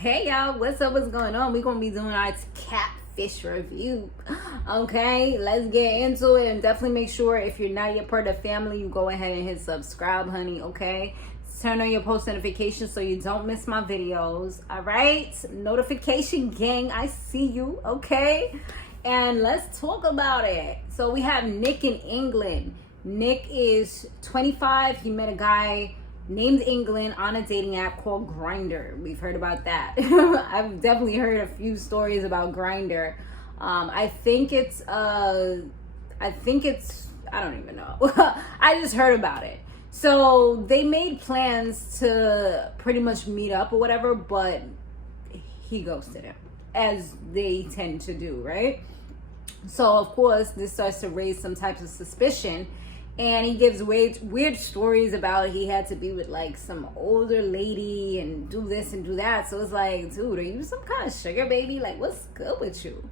Hey y'all, what's up? What's going on? We're gonna be doing our Catfish review. Okay, let's get into it, and definitely make sure if you're not yet part of the family, you go ahead and hit subscribe, honey. Okay, turn on your post notifications so you don't miss my videos. All right, notification gang, I see you. Okay, and let's talk about it. So we have Nick in England. Nick is 25. He met a guy named England on a dating app called GRNDR. We've heard about that. I've definitely heard a few stories about GRNDR. I think it's I don't even know. I just heard about it. So they made plans to pretty much meet up or whatever, but he ghosted him, as they tend to do, right? So of course this starts to raise some types of suspicion. And he gives weird stories about he had to be with like some older lady and do this and do that. So it's like, dude, are you some kind of sugar baby? Like, what's good with you?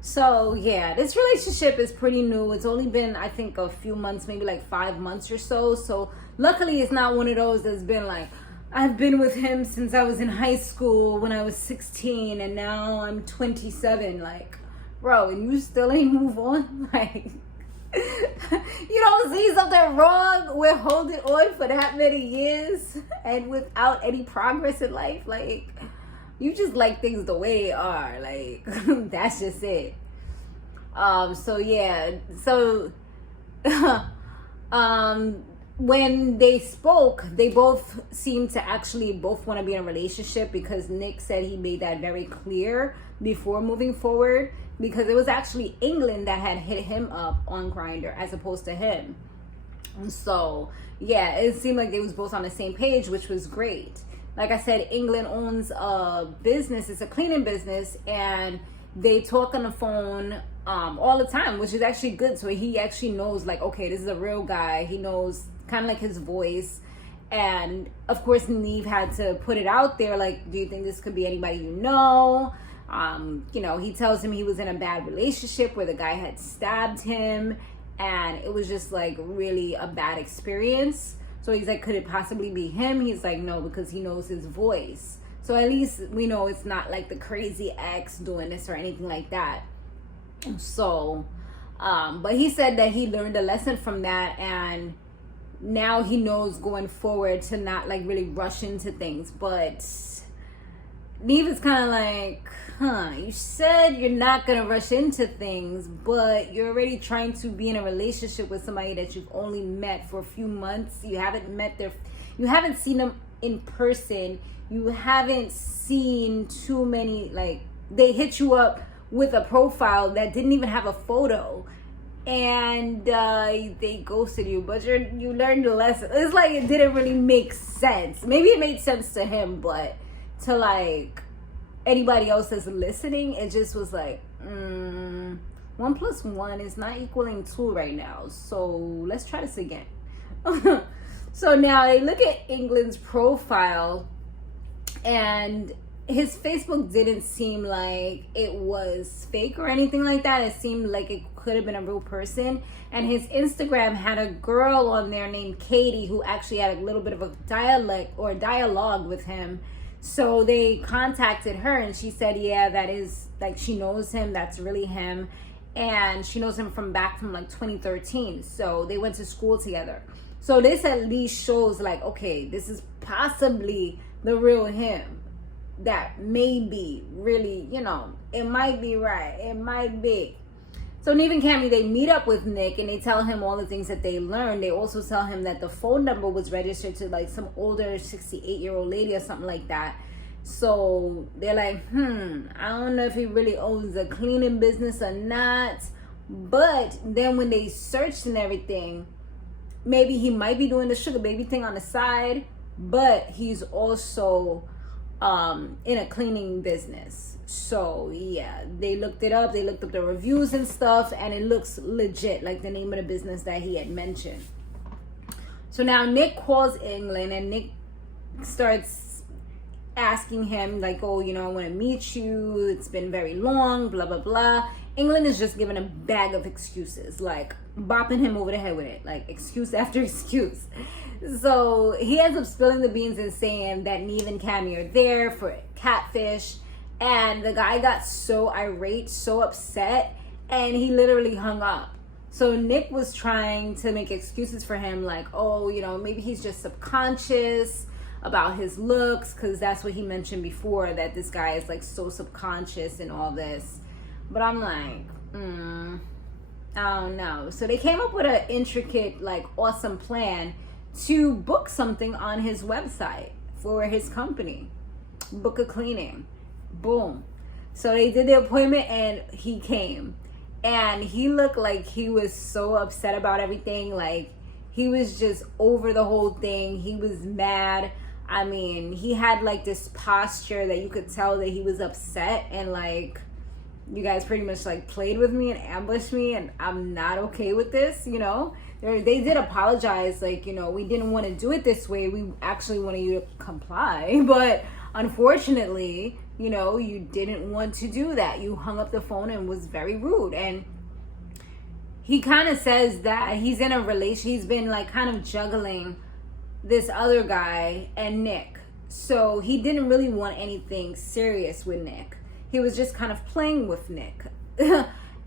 So yeah, this relationship is pretty new. It's only been, I think, a few months, maybe like 5 months or so. So luckily it's not one of those that's been like, I've been with him since I was in high school when I was 16 and now I'm 27. Like, bro, and you still ain't move on? Like, you don't see something wrong with holding on for that many years and without any progress in life? Like, you just like things the way they are. Like, that's just it. So yeah, so when they spoke, they both seemed to actually both want to be in a relationship, because Nick said he made that very clear before moving forward, because it was actually England that had hit him up on GRNDR as opposed to him. So yeah, it seemed like they was both on the same page, which was great. Like I said, England owns a business. It's a cleaning business, and they talk on the phone all the time, which is actually good. So he actually knows, like, okay, this is a real guy. He knows kind of like his voice. And of course, Neve had to put it out there, like, do you think this could be anybody you know? You know, he tells him he was in a bad relationship where the guy had stabbed him, and it was just like really a bad experience. So he's like, could it possibly be him? He's like, no, because he knows his voice. So at least we know it's not like the crazy ex doing this or anything like that. So, but he said that he learned a lesson from that, and now he knows going forward to not like really rush into things. But Neve is kind of like, you said you're not gonna rush into things, but you're already trying to be in a relationship with somebody that you've only met for a few months. You haven't seen them in person. You haven't seen too many, like, they hit you up with a profile that didn't even have a photo, and they ghosted you, but you learned the lesson. It's like it didn't really make sense. Maybe it made sense to him, but to like anybody else that's listening, it just was like 1 + 1 is not equaling 2 right now. So let's try this again. So now they look at England's profile, and his Facebook didn't seem like it was fake or anything like that. It seemed like it could have been a real person. And his Instagram had a girl on there named Katie, who actually had a little bit of a dialogue with him. So they contacted her, and she said, yeah, that is, like, she knows him. That's really him. And she knows him from like 2013. So they went to school together. So this at least shows like, okay, this is possibly the real him. That may be really, you know, it might be right. It might be. So Neve and Cammy, they meet up with Nick, and they tell him all the things that they learned. They also tell him that the phone number was registered to like some older 68-year-old lady or something like that. So they're like, I don't know if he really owns a cleaning business or not. But then when they searched and everything, maybe he might be doing the sugar baby thing on the side, but he's also in a cleaning business. So yeah, they looked it up. They looked up the reviews and stuff, and it looks legit, like the name of the business that he had mentioned. So now Nick calls England, and Nick starts asking him like, oh, you know, I want to meet you. It's been very long, blah, blah, blah. England is just giving a bag of excuses, like bopping him over the head with it, like excuse after excuse. So he ends up spilling the beans and saying that Neve and Cammy are there for Catfish. And the guy got so irate, so upset, and he literally hung up. So Nick was trying to make excuses for him, like, oh, you know, maybe he's just subconscious about his looks, because that's what he mentioned before, that this guy is like so subconscious and all this. But I'm like, I don't know. So they came up with an intricate, like, awesome plan to book something on his website for his company. Book a cleaning. Boom. So they did the appointment and he came. And he looked like he was so upset about everything. Like, he was just over the whole thing. He was mad. I mean, he had like this posture that you could tell that he was upset, and like, you guys pretty much like played with me and ambushed me, and I'm not okay with this, you know. They did apologize, like, you know, we didn't want to do it this way. We actually wanted you to comply, but unfortunately, you know, you didn't want to do that. You hung up the phone and was very rude. And he kind of says that he's in a relation. He's been like kind of juggling this other guy and Nick. So he didn't really want anything serious with Nick. He was just kind of playing with Nick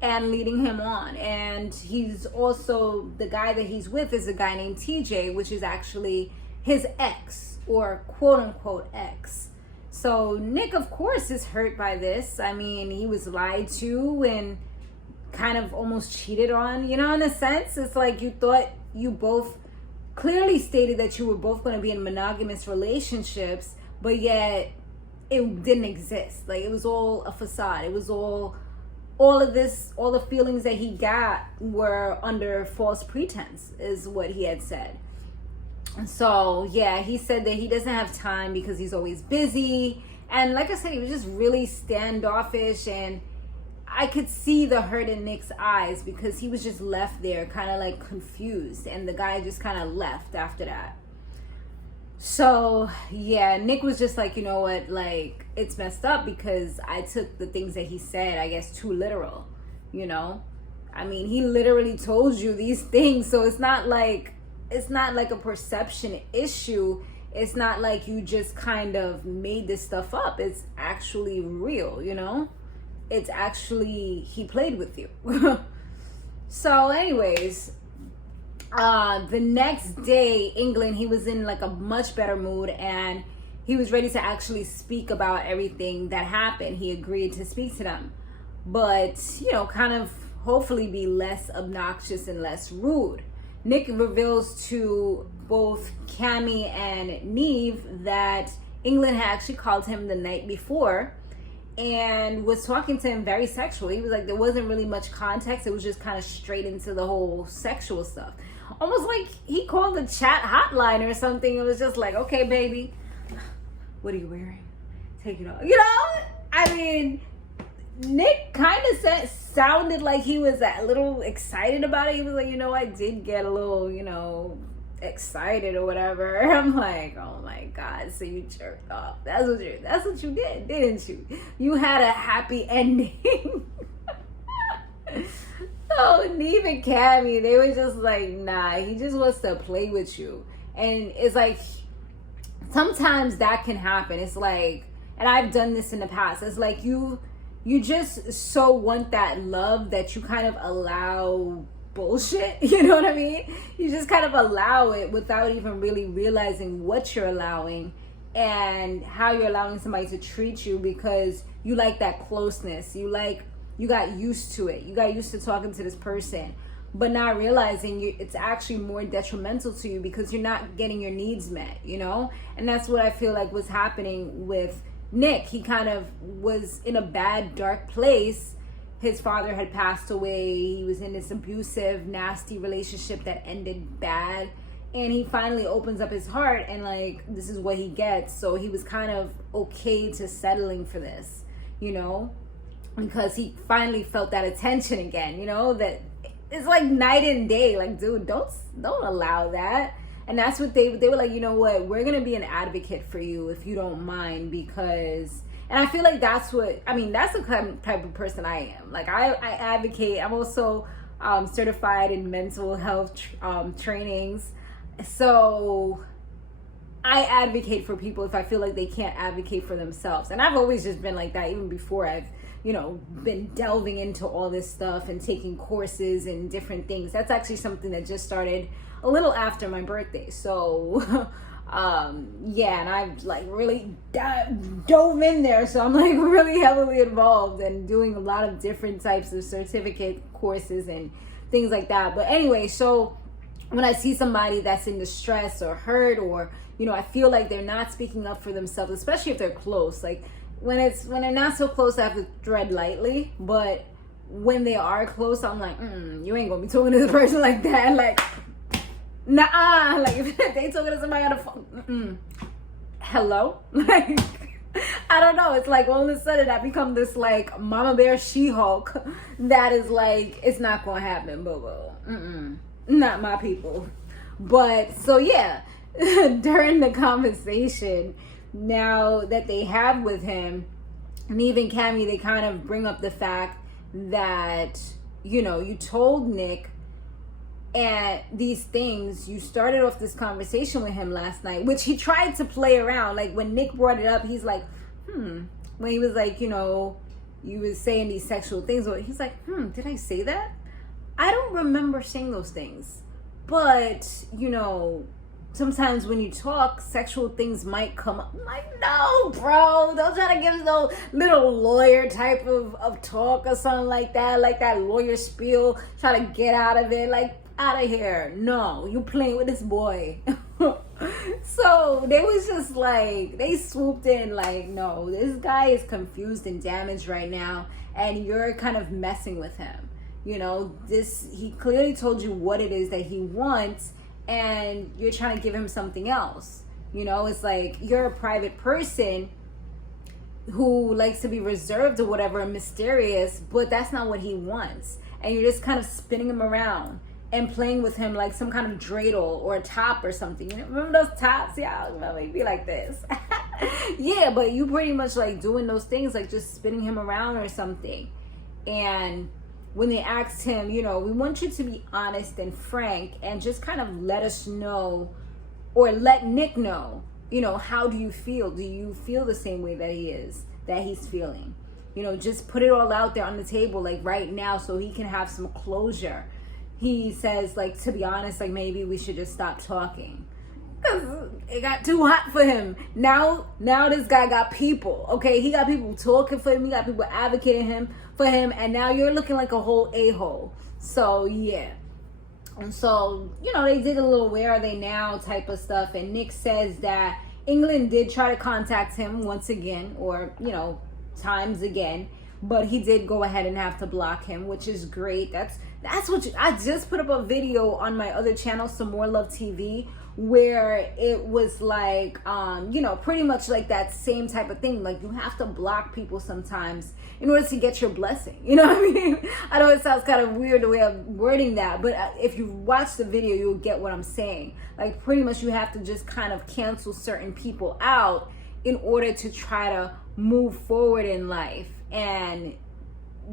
and leading him on. And he's also, the guy that he's with is a guy named TJ, which is actually his ex, or quote unquote ex. So Nick, of course, is hurt by this. I mean, he was lied to and kind of almost cheated on, you know, in a sense. It's like you thought you both clearly stated that you were both going to be in monogamous relationships, but yet it didn't exist. Like, it was all a facade. It was all of this, all the feelings that he got were under false pretense, is what he had said. So yeah, he said that he doesn't have time because he's always busy. And like I said, he was just really standoffish, and I could see the hurt in Nick's eyes because he was just left there kind of like confused, and the guy just kind of left after that. So yeah, Nick was just like, you know what, like, it's messed up because I took the things that he said, I guess, too literal, you know. I mean, he literally told you these things, so it's not like a perception issue. It's not like you just kind of made this stuff up. It's actually real, you know. It's actually, he played with you. So anyways, the next day, England, he was in like a much better mood, and he was ready to actually speak about everything that happened. He agreed to speak to them, but, you know, kind of hopefully be less obnoxious and less rude. Nick reveals to both Cammy and Neve that England had actually called him the night before and was talking to him very sexually. He was like, there wasn't really much context. It was just kind of straight into the whole sexual stuff. Almost like he called the chat hotline or something. It was just like, okay, baby, what are you wearing? Take it off. You know, I mean, Nick kind of sounded like he was a little excited about it. He was like, you know, I did get a little, you know, excited or whatever. I'm like, oh my God, so you jerked off. That's what you did, didn't you? You had a happy ending. So Neve and Cammy, they were just like, nah, he just wants to play with you. And it's like, sometimes that can happen. It's like, and I've done this in the past, it's like you just so want that love that you kind of allow bullshit, you know what I mean? You just kind of allow it without even really realizing what you're allowing and how you're allowing somebody to treat you, because you like that closeness. You got used to it. You got used to talking to this person, but not realizing it's actually more detrimental to you because you're not getting your needs met, you know? And that's what I feel like was happening with Nick. He kind of was in a bad, dark place. His father had passed away. He was in this abusive, nasty relationship that ended bad. And he finally opens up his heart, and like, this is what he gets. So he was kind of okay to settling for this, you know, because he finally felt that attention again, you know, that it's like night and day. Like, dude, don't allow that. And that's what they were like, you know what, we're going to be an advocate for you if you don't mind, because, And I feel like that's what, I mean, that's the type of person I am. Like I advocate. I'm also certified in mental health trainings. So I advocate for people if I feel like they can't advocate for themselves. And I've always just been like that, even before I've, you know, been delving into all this stuff and taking courses and different things. That's actually something that just started a little after my birthday. So yeah, and I've like really dove in there. So I'm like really heavily involved and doing a lot of different types of certificate courses and things like that. But anyway, so when I see somebody that's in distress or hurt, or, you know, I feel like they're not speaking up for themselves, especially if they're close. Like when they're not so close, I have to tread lightly. But when they are close, I'm like, you ain't gonna be talking to this person like that. Like, nah, like if they talking to somebody on the phone, hello? Like, I don't know. It's like all of a sudden I become this like mama bear She-Hulk that is like, it's not gonna happen, boo-boo. Not my people. But so yeah, during the conversation now that they have with him, Neve and Cammy, they kind of bring up the fact that, you know, you told Nick and these things, you started off this conversation with him last night, which he tried to play around. Like when Nick brought it up, he's like, when he was like, you know, you was saying these sexual things, he's like, did I say that? I don't remember saying those things. But, you know, sometimes when you talk, sexual things might come up. I'm like, no, bro. Don't try to give no little lawyer type of talk or something like that lawyer spiel. Try to get out of it. Like, out of here. No, you playing with this boy. So they was just like, they swooped in like, no, this guy is confused and damaged right now, and you're kind of messing with him. You know, he clearly told you what it is that he wants, and you're trying to give him something else. You know, it's like you're a private person who likes to be reserved or whatever and mysterious, but that's not what he wants. And you're just kind of spinning him around and playing with him like some kind of dreidel or a top or something. You know, remember those tops? Yeah, maybe be like this. Yeah, but you pretty much like doing those things, like just spinning him around or something. And when they asked him, you know, we want you to be honest and frank and just kind of let us know, or let Nick know, you know, how do you feel? Do you feel the same way that he's feeling? You know, just put it all out there on the table, like right now, so he can have some closure. He says, like, to be honest, like maybe we should just stop talking. Because it got too hot for him. Now this guy got people, okay? He got people talking for him. He got people advocating for him. And now you're looking like a whole a-hole. So, yeah. And so, you know, they did a little where are they now type of stuff. And Nick says that England did try to contact him once again, or, you know, times again. But he did go ahead and have to block him, which is great. That's what I just put up a video on my other channel, Samore Love TV, where it was like, you know, pretty much like that same type of thing. Like you have to block people sometimes in order to get your blessing. You know what I mean? I know it sounds kind of weird the way I'm wording that, but if you watch the video, you'll get what I'm saying. Like pretty much you have to just kind of cancel certain people out in order to try to move forward in life and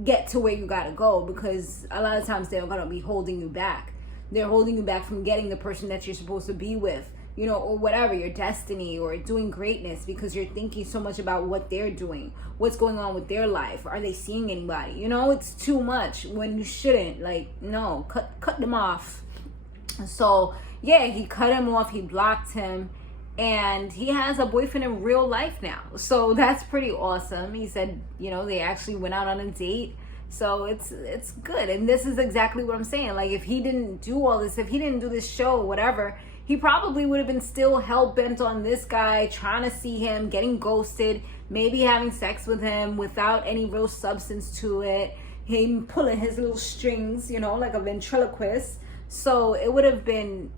get to where you gotta go, because a lot of times they're gonna be holding you back. They're holding you back from getting the person that you're supposed to be with, you know, or whatever, your destiny, or doing greatness, because you're thinking so much about what they're doing, what's going on with their life. Are they seeing anybody? You know, it's too much when you shouldn't. Like, no, cut them off. So yeah, he cut him off, he blocked him, and he has a boyfriend in real life now. So that's pretty awesome. He said, you know, they actually went out on a date. So it's good. And this is exactly what I'm saying. Like if he didn't do all this, if he didn't do this show or whatever, he probably would have been still hell-bent on this guy, trying to see him, getting ghosted, maybe having sex with him without any real substance to it, him pulling his little strings, you know, like a ventriloquist. So it would have been,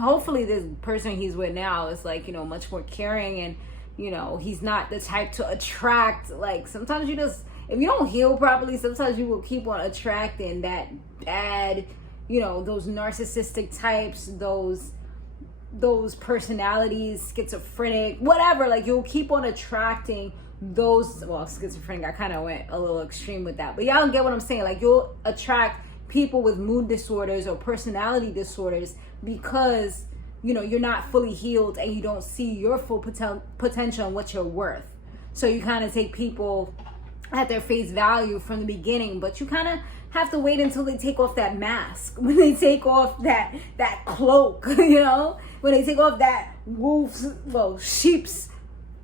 hopefully this person he's with now is like, you know, much more caring, and, you know, he's not the type to attract, like sometimes you just, if you don't heal properly, sometimes you will keep on attracting that bad, you know, those narcissistic types, those personalities, schizophrenic, whatever. Like you'll keep on attracting those, well, schizophrenic, I kind of went a little extreme with that, but y'all get what I'm saying. Like, you'll attract people with mood disorders or personality disorders because, you know, you're not fully healed and you don't see your full potential and what you're worth. So you kind of take people at their face value from the beginning, but you kind of have to wait until they take off that mask, when they take off that cloak, you know, when they take off that sheep's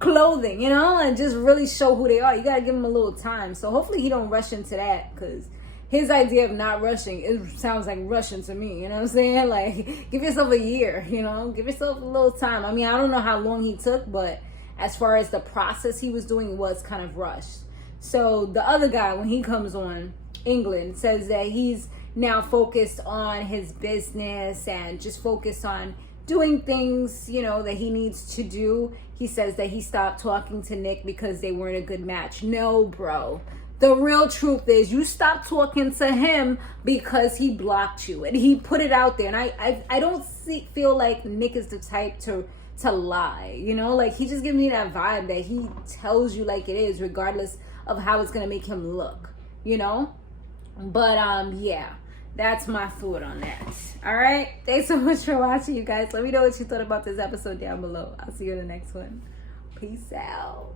clothing, you know, and just really show who they are. You got to give them a little time. So hopefully he don't rush into that, because his idea of not rushing, it sounds like rushing to me, you know what I'm saying? Like, give yourself a year, you know, give yourself a little time. I mean, I don't know how long he took, but as far as the process he was doing, it was kind of rushed. So the other guy, when he comes on, England, says that he's now focused on his business and just focused on doing things, you know, that he needs to do. He says that he stopped talking to Nick because they weren't a good match. No, bro. The real truth is you stopped talking to him because he blocked you and he put it out there. And I don't feel like Nick is the type to lie, you know? Like, he just gives me that vibe that he tells you like it is, regardless of how it's gonna make him look, you know? But yeah, that's my thought on that. All right, thanks so much for watching, you guys. Let me know what you thought about this episode down below. I'll see you in the next one. Peace out.